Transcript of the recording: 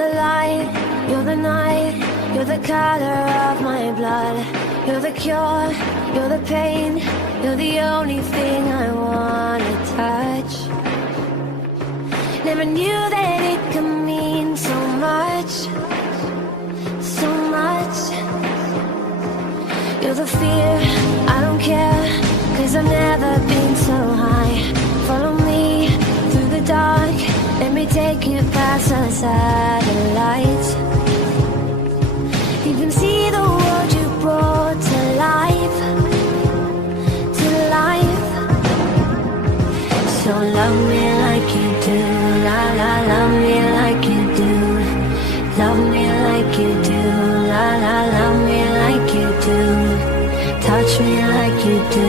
the light, you're the night, you're the color of my blood. You're the cure, you're the pain, you're the only thing I wanna touch. Never knew that it could mean so much, so much. You're the fear, I don't care, 'cause I've never been so high. Follow me through the dark, let me take you past the satellites. You can see the world you brought to life, to life. So love me like you do, la la, love me like you do. Love me like you do, la la, love me like you do. Touch me like you do.